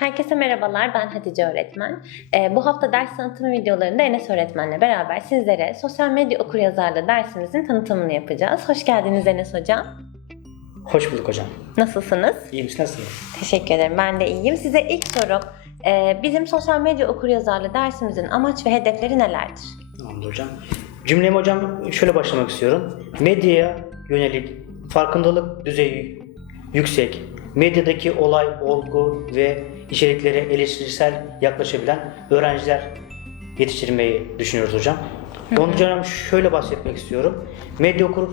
Herkese merhabalar, ben Hatice öğretmen. Ee, bu hafta ders tanıtımı videolarında Enes öğretmenle beraber sizlere sosyal medya okuryazarlığı dersimizin tanıtımını yapacağız. Hoş geldiniz Enes hocam. Hoş bulduk hocam. Nasılsınız? İyi misin? Nasılsınız? Teşekkür ederim, ben de iyiyim. Size ilk sorum, e, bizim sosyal medya okuryazarlığı dersimizin amaç ve hedefleri nelerdir? Tamamdır hocam. Cümlemi hocam şöyle başlamak istiyorum. Medyaya yönelik farkındalık düzeyi yüksek, medyadaki olay, olgu ve içeriklere eleştirisel yaklaşabilen öğrenciler yetiştirmeyi düşünüyoruz hocam. Onun için hocam şöyle bahsetmek istiyorum. Medya okur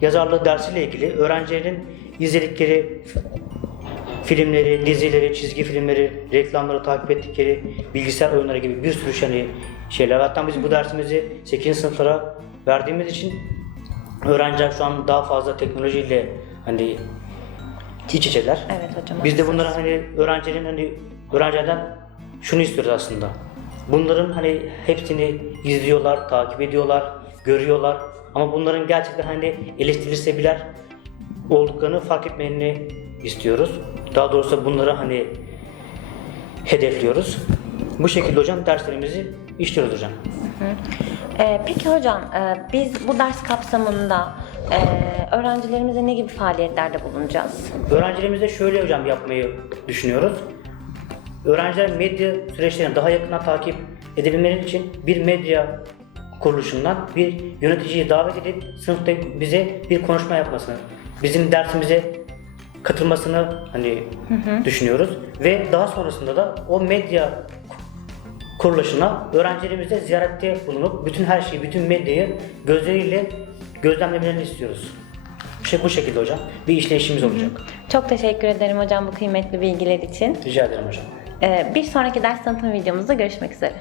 yazarlığı dersiyle ilgili öğrencilerin izledikleri filmleri, dizileri, çizgi filmleri, reklamları takip ettikleri bilgisayar oyunları gibi bir sürü şey, şeyler. Hatta biz bu dersimizi 8. sınıflara verdiğimiz için öğrenciler şu an daha fazla teknolojiyle hani iç içeler. Evet hocam. Biz de bunları hani öğrencilerin hani öğrencilerden şunu istiyoruz aslında. Bunların hani hepsini izliyorlar, takip ediyorlar, görüyorlar. Ama bunların gerçekten hani eleştirilse birer olduklarını fark etmelerini istiyoruz. Daha doğrusu bunları hani hedefliyoruz. Bu şekilde hocam derslerimizi işliyoruz hocam. Ee, peki hocam, e, biz bu ders kapsamında e, öğrencilerimize ne gibi faaliyetlerde bulunacağız? Öğrencilerimize şöyle hocam yapmayı düşünüyoruz. Öğrenciler medya süreçlerini daha yakından takip edebilmeleri için bir medya kuruluşundan bir yöneticiyi davet edip sınıfta bize bir konuşma yapmasını, bizim dersimize katılmasını hani düşünüyoruz ve daha sonrasında da o medya kuruluşuna öğrencilerimize ziyarette bulunup bütün her şeyi, bütün medyayı gözleriyle gözlemlemelerini istiyoruz. Şey- Bu şekilde hocam bir işleyişimiz olacak. Çok teşekkür ederim hocam bu kıymetli bilgiler için. Rica ederim hocam. Ee, bir sonraki ders tanıtım videomuzda görüşmek üzere.